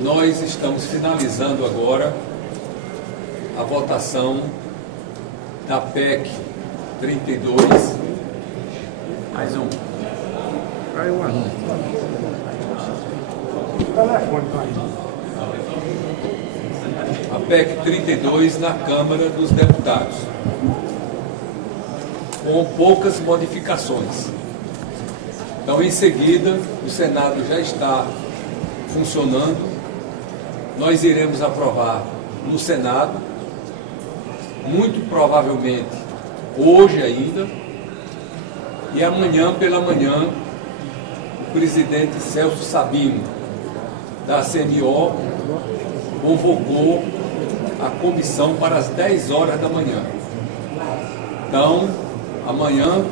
Nós estamos finalizando agora a votação da PEC 32. Mais um. Caiu um. A PEC 32 na Câmara dos Deputados, com poucas modificações. Então, em seguida, o Senado já está funcionando. Nós iremos aprovar no Senado, muito provavelmente hoje ainda, e amanhã pela manhã, o presidente Celso Sabino, da CMO, convocou a comissão para as 10 horas da manhã. Então, amanhã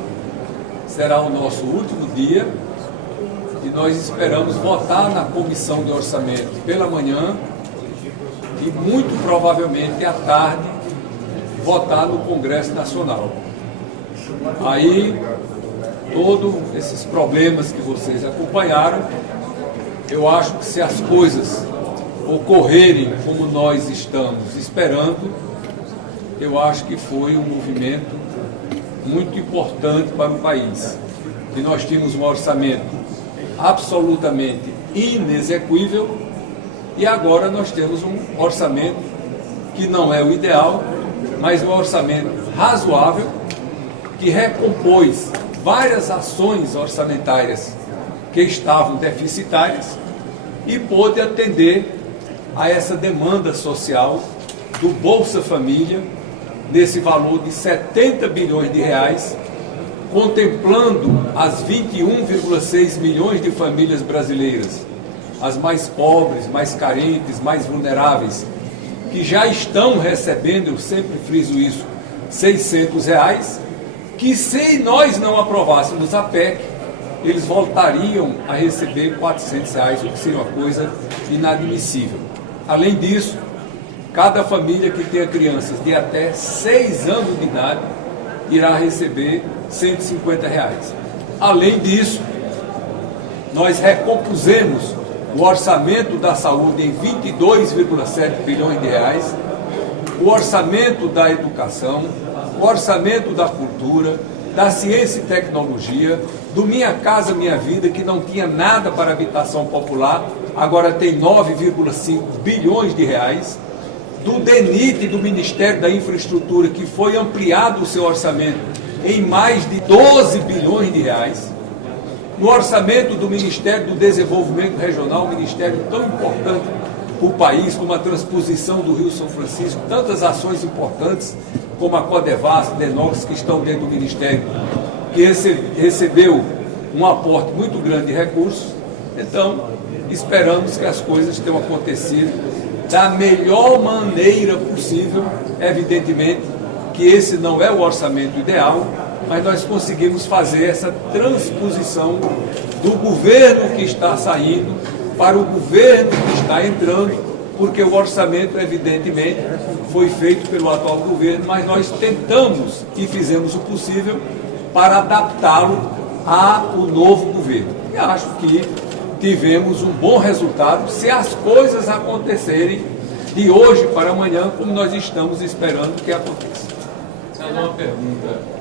será o nosso último dia e nós esperamos votar na comissão de orçamento pela manhã e muito provavelmente à tarde votar no Congresso Nacional. Aí, todos esses problemas que vocês acompanharam, eu acho que se as coisas ocorrerem como nós estamos esperando, eu acho que foi um movimento muito importante para o país. E nós tínhamos um orçamento absolutamente inexequível e agora nós temos um orçamento que não é o ideal, mas um orçamento razoável, que recompôs várias ações orçamentárias que estavam deficitárias e pôde atender a essa demanda social do Bolsa Família, nesse valor de 70 bilhões de reais, contemplando as 21,6 milhões de famílias brasileiras, as mais pobres, mais carentes, mais vulneráveis, que já estão recebendo, eu sempre friso isso, R$600, que se nós não aprovássemos a PEC, eles voltariam a receber R$400, o que seria uma coisa inadmissível. Além disso, cada família que tenha crianças de até 6 anos de idade irá receber R$150. Além disso, nós recompusemos o orçamento da saúde em 22,7 bilhões de reais, o orçamento da educação, o orçamento da cultura, da ciência e tecnologia, do Minha Casa Minha Vida, que não tinha nada para habitação popular, agora tem 9,5 bilhões de reais, do DENIT, do Ministério da Infraestrutura, que foi ampliado o seu orçamento em mais de 12 bilhões de reais, no orçamento do Ministério do Desenvolvimento Regional, um ministério tão importante para o país, como a transposição do Rio São Francisco, tantas ações importantes, como a Codevasf, Denox, que estão dentro do Ministério, que recebeu um aporte muito grande de recursos. Então, esperamos que as coisas tenham acontecido da melhor maneira possível. Evidentemente que esse não é o orçamento ideal, mas nós conseguimos fazer essa transposição do governo que está saindo para o governo que está entrando, porque o orçamento, evidentemente, foi feito pelo atual governo, mas nós tentamos e fizemos o possível para adaptá-lo ao novo governo. E acho que tivemos um bom resultado, se as coisas acontecerem de hoje para amanhã, como nós estamos esperando que aconteça. Senador, uma pergunta.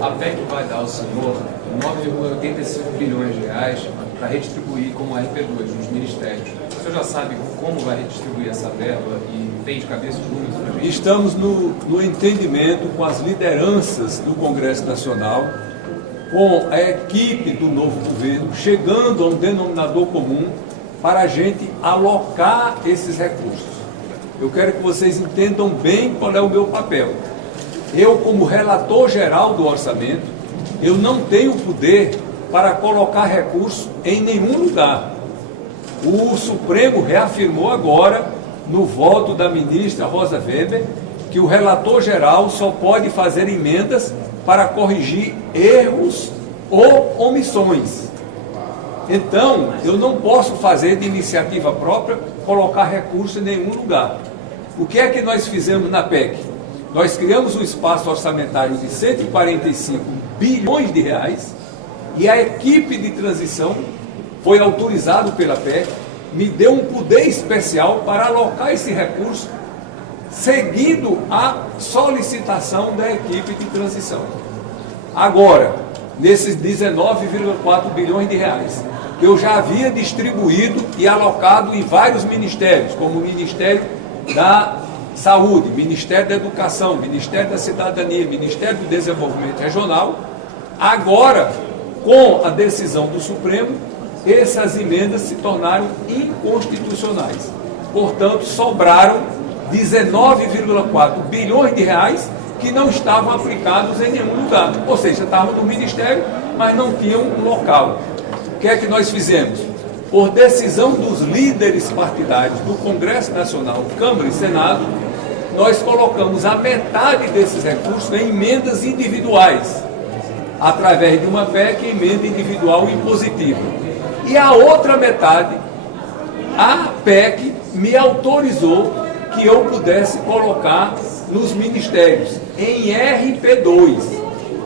A PEC vai dar ao senhor 9,85 bilhões de reais para redistribuir como RP2 nos ministérios. O senhor já sabe como vai redistribuir essa verba e tem de cabeça os números para mim? Estamos no entendimento com as lideranças do Congresso Nacional, com a equipe do novo governo, chegando a um denominador comum para a gente alocar esses recursos. Eu quero que vocês entendam bem qual é o meu papel. Eu, como relator geral do orçamento, eu não tenho poder para colocar recursos em nenhum lugar. O Supremo reafirmou agora, no voto da ministra Rosa Weber, que o relator geral só pode fazer emendas para corrigir erros ou omissões. Então, eu não posso fazer de iniciativa própria, colocar recursos em nenhum lugar. O que é que nós fizemos na PEC? Nós criamos um espaço orçamentário de 145 bilhões de reais e a equipe de transição foi autorizado pela PEC me deu um poder especial para alocar esse recurso, seguindo a solicitação da equipe de transição. Agora, nesses 19,4 bilhões de reais, que eu já havia distribuído e alocado em vários ministérios, como o Ministério da Saúde, Ministério da Educação, Ministério da Cidadania, Ministério do Desenvolvimento Regional, agora, com a decisão do Supremo, essas emendas se tornaram inconstitucionais. Portanto, sobraram 19,4 bilhões de reais que não estavam aplicados em nenhum lugar. Ou seja, estavam no Ministério, mas não tinham um local. O que é que nós fizemos? Por decisão dos líderes partidários do Congresso Nacional, Câmara e Senado, nós colocamos a metade desses recursos em emendas individuais, através de uma PEC, emenda individual impositiva. E a outra metade, a PEC me autorizou que eu pudesse colocar nos ministérios, em RP2,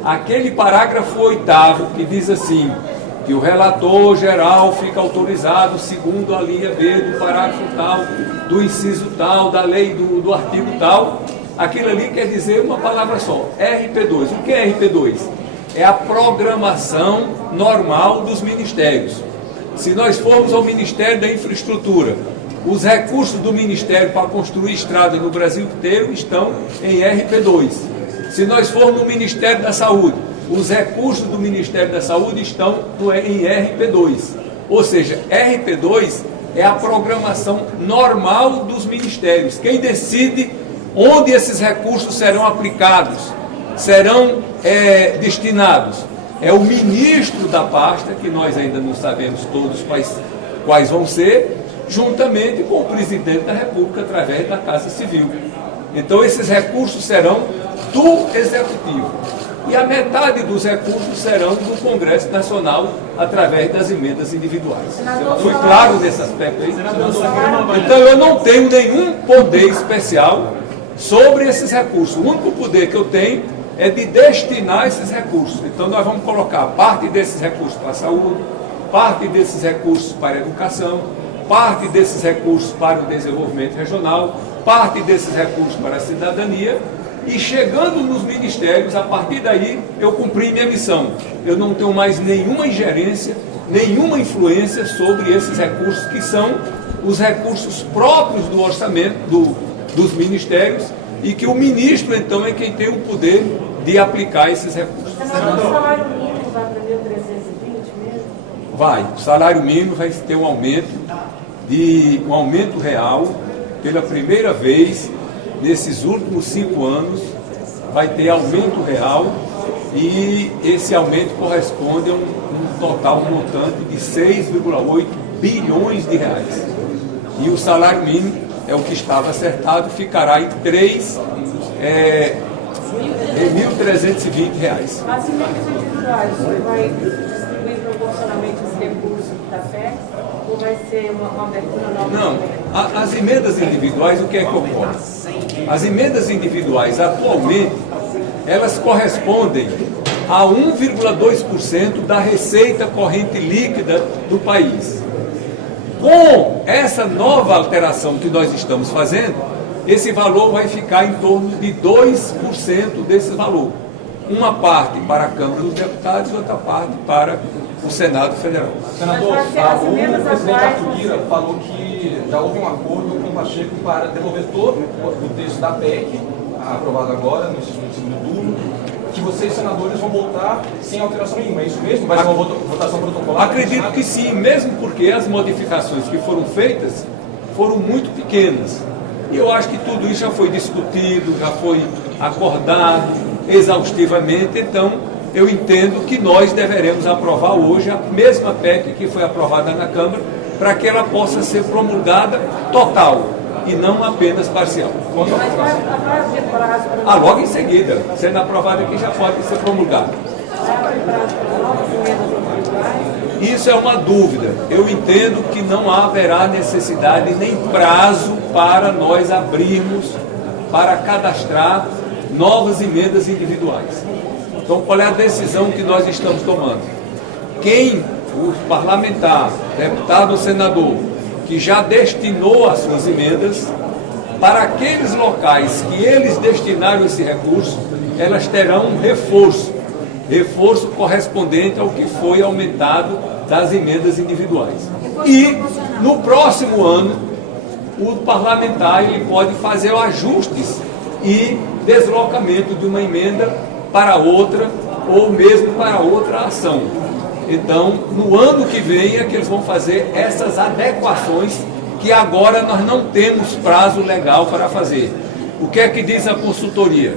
aquele parágrafo 8º que diz assim, que o relator geral fica autorizado segundo a linha B do parágrafo tal, do inciso tal, da lei do artigo tal. Aquilo ali quer dizer uma palavra só, RP2. O que é RP2? É a programação normal dos ministérios. Se nós formos ao Ministério da Infraestrutura, os recursos do Ministério para construir estrada no Brasil inteiro estão em RP2. Se nós formos no Ministério da Saúde, os recursos do Ministério da Saúde estão em RP2. Ou seja, RP2 é a programação normal dos ministérios. Quem decide onde esses recursos serão aplicados, serão destinados, é o ministro da pasta, que nós ainda não sabemos todos quais vão ser, juntamente com o presidente da República, através da Casa Civil. Então, esses recursos serão do Executivo. E a metade dos recursos serão do Congresso Nacional, através das emendas individuais. Fui claro nesse aspecto aí? Então, eu não tenho nenhum poder especial sobre esses recursos. O único poder que eu tenho é de destinar esses recursos. Então, nós vamos colocar parte desses recursos para a saúde, parte desses recursos para a educação, parte desses recursos para o desenvolvimento regional, parte desses recursos para a cidadania, e chegando nos ministérios, a partir daí, eu cumpri minha missão. Eu não tenho mais nenhuma ingerência, nenhuma influência sobre esses recursos, que são os recursos próprios do orçamento dos ministérios, e que o ministro, então, é quem tem o poder de aplicar esses recursos. Senador, o salário mínimo vai para 1.320 mesmo? Vai. O salário mínimo vai ter um aumento real, pela primeira vez nesses últimos 5 anos, vai ter aumento real, e esse aumento corresponde a um total montante de 6,8 bilhões de reais. E o salário mínimo é o que estava acertado, ficará em 1.320 reais. As emendas individuais, você vai distribuir proporcionalmente os recursos da PEC ou vai ser uma abertura nova? Não, as emendas individuais, o que é que ocorre? As emendas individuais, atualmente, elas correspondem a 1,2% da receita corrente líquida do país. Com essa nova alteração que nós estamos fazendo, esse valor vai ficar em torno de 2% desse valor. Uma parte para a Câmara dos Deputados e outra parte para o Senado Federal. Senador, o presidente Arthur Lira falou que já houve um acordo com o Pacheco para devolver todo o texto da PEC, aprovado agora, no segundo turno, que vocês, senadores, vão votar sem alteração nenhuma. É isso mesmo? Vai ser uma votação protocolar? Acredito que sim, mesmo porque as modificações que foram feitas foram muito pequenas. E eu acho que tudo isso já foi discutido, já foi acordado exaustivamente. Então, eu entendo que nós deveremos aprovar hoje a mesma PEC que foi aprovada na Câmara, para que ela possa ser promulgada total e não apenas parcial. Mas vai abrir prazo para... Logo em seguida, sendo aprovada aqui, já pode ser promulgada. Vai abrir prazo para novas emendas individuais? Isso é uma dúvida. Eu entendo que não haverá necessidade nem prazo para nós abrirmos, para cadastrar novas emendas individuais. Então, qual é a decisão que nós estamos tomando? Quem, o parlamentar, deputado ou senador, que já destinou as suas emendas. Para aqueles locais que eles destinaram esse recurso, elas terão um reforço correspondente ao que foi aumentado das emendas individuais. E no próximo ano, o parlamentar ele pode fazer ajustes e deslocamento de uma emenda para outra ou mesmo para outra ação. Então, no ano que vem é que eles vão fazer essas adequações que agora nós não temos prazo legal para fazer. O que é que diz a consultoria?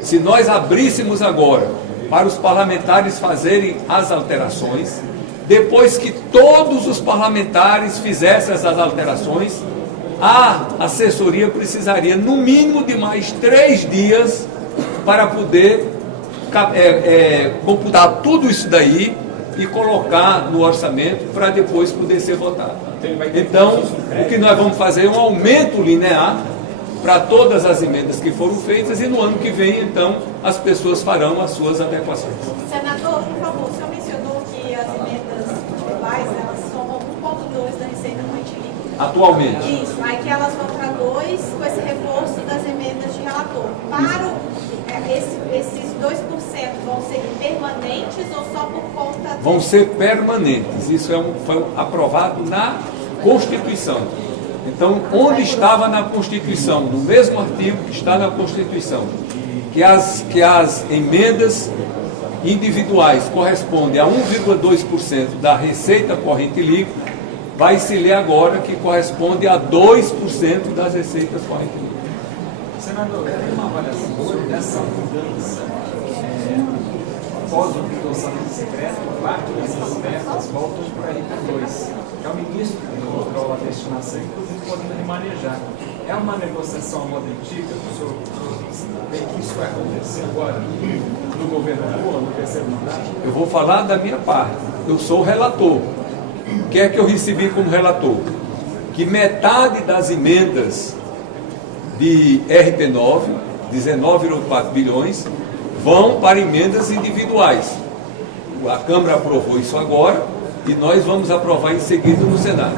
Se nós abríssemos agora para os parlamentares fazerem as alterações, depois que todos os parlamentares fizessem essas alterações, a assessoria precisaria no mínimo de mais 3 dias para poder computar tudo isso daí e colocar no orçamento para depois poder ser votado. Então, o que nós vamos fazer é um aumento linear para todas as emendas que foram feitas e no ano que vem, então, as pessoas farão as suas adequações. Senador, por favor, o senhor mencionou que as emendas individuais, elas somam 1,2 da receita corrente líquida. Atualmente. Isso, aí que elas vão para 2 com esse reforço das emendas de relator. Para esses 2% vão ser permanentes ou só por conta... Vão ser permanentes. Isso foi aprovado na Constituição. Então, onde estava na Constituição, no mesmo artigo que está na Constituição, que as emendas individuais correspondem a 1,2% da receita corrente líquida, vai se ler agora que corresponde a 2% das receitas correntes líquidas. Senador, tem uma avaliação hoje dessa mudança após o orçamento secreto, parte dessas metas voltam para a RP2, que é o ministro que controla a destinação, inclusive podendo remanejar. É uma negociação à moda antiga, o senhor vê que isso vai acontecer agora no governo Lula, no terceiro mandato? Eu vou falar da minha parte. Eu sou o relator. O que é que eu recebi como relator? Que metade das emendas de RP9, 19,4 bilhões, vão para emendas individuais. A Câmara aprovou isso agora e nós vamos aprovar em seguida no Senado.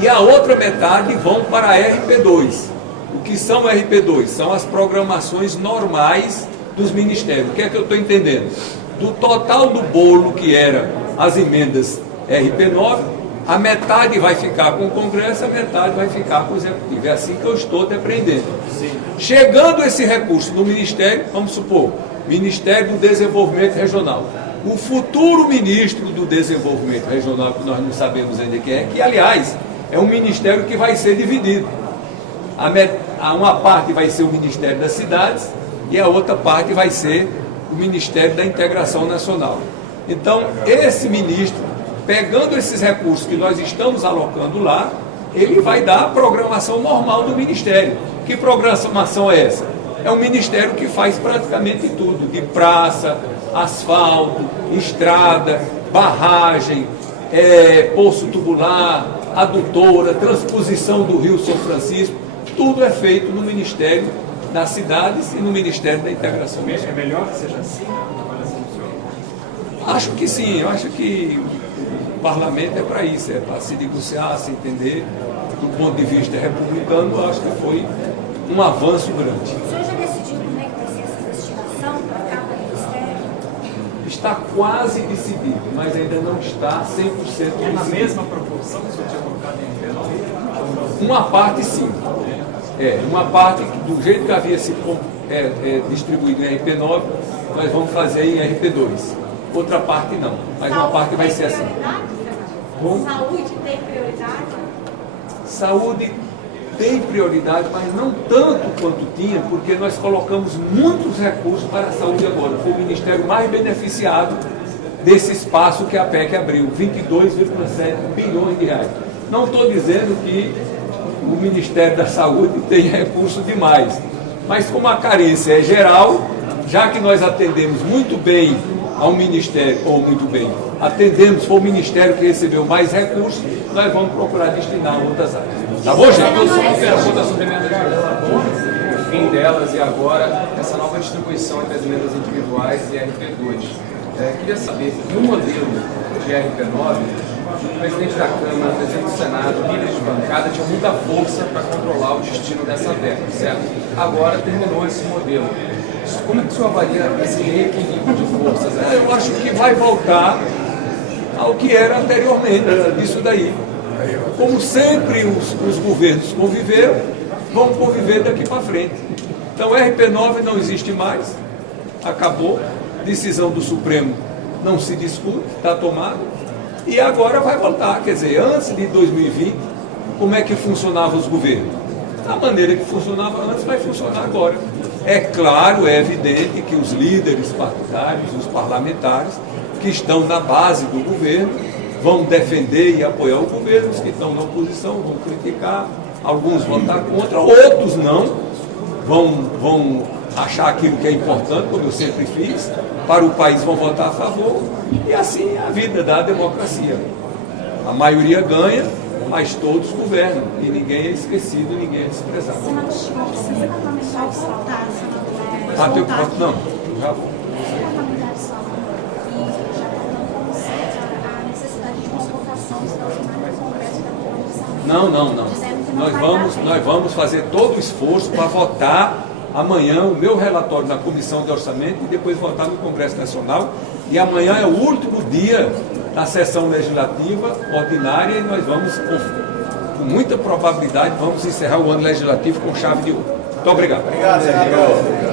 E a outra metade vão para a RP2. O que são RP2? São as programações normais dos ministérios. O que é que eu estou entendendo? Do total do bolo que era as emendas RP9, a metade vai ficar com o Congresso, a metade vai ficar com o Executivo. É assim que eu estou depreendendo. Chegando esse recurso no Ministério, vamos supor, Ministério do Desenvolvimento Regional. O futuro ministro do Desenvolvimento Regional, que nós não sabemos ainda quem é, que aliás é um ministério que vai ser dividido. Uma parte vai ser o Ministério das Cidades e a outra parte vai ser o Ministério da Integração Nacional. Então, esse ministro, pegando esses recursos que nós estamos alocando lá, ele vai dar a programação normal do Ministério. Que programação é essa? É um ministério que faz praticamente tudo, de praça, asfalto, estrada, barragem, poço tubular, adutora, transposição do Rio São Francisco, tudo é feito no Ministério das Cidades e no Ministério da Integração. É melhor que seja assim? Acho que sim, eu acho que o parlamento é para isso, é para se negociar, se entender. Do ponto de vista republicano, eu acho que foi um avanço grande. O senhor já decidiu como é que vai ser essa destinação para cada ministério? Está quase decidido, mas ainda não está 100% decidido. É na mesma proporção que o senhor tinha colocado em RP9? Uma parte sim. Uma parte, do jeito que havia sido distribuído em RP9, nós vamos fazer em RP2. Outra parte não, mas uma parte vai ser assim. Saúde tem prioridade? Saúde tem prioridade, mas não tanto quanto tinha, porque nós colocamos muitos recursos para a saúde agora. Foi o ministério mais beneficiado desse espaço que a PEC abriu, 22,7 bilhões de reais. Não estou dizendo que o Ministério da Saúde tem recurso demais, mas como a carência é geral, já que nós atendemos muito bem ao Ministério, ou muito bem, atendemos, foi o Ministério que recebeu mais recursos, nós vamos procurar destinar a outras áreas. Tá bom, gente? Eu só uma pergunta sobre emendas de relator, o fim delas e agora essa nova distribuição entre as emendas individuais e RP2. Queria saber, no modelo de RP9, o presidente da Câmara, o presidente do Senado, líderes de bancada tinham muita força para controlar o destino dessa verba, certo? Agora terminou esse modelo. Como é que o senhor avalia esse reequilíbrio de forças? Eu acho que vai voltar ao que era anteriormente, isso daí. Como sempre os governos conviveram, vão conviver daqui para frente. Então, RP9 não existe mais, acabou, decisão do Supremo não se discute, está tomada, e agora vai voltar. Quer dizer, antes de 2020, como é que funcionavam os governos? Da maneira que funcionava antes, vai funcionar agora. É claro, é evidente que os líderes partidários, os parlamentares, que estão na base do governo, vão defender e apoiar o governo, os que estão na oposição vão criticar, alguns vão estar contra, outros não, vão achar aquilo que é importante, como eu sempre fiz, para o país vão votar a favor, e assim é a vida da democracia. A maioria ganha, mas todos governam, e ninguém é esquecido, ninguém é desprezado. Não, já vou. Não. Nós vamos fazer todo o esforço para votar amanhã o meu relatório na Comissão de Orçamento e depois votar no Congresso Nacional. E amanhã é o último dia da sessão legislativa ordinária e nós vamos, com muita probabilidade, vamos encerrar o ano legislativo com chave de ouro. Muito obrigado. Obrigado, senador.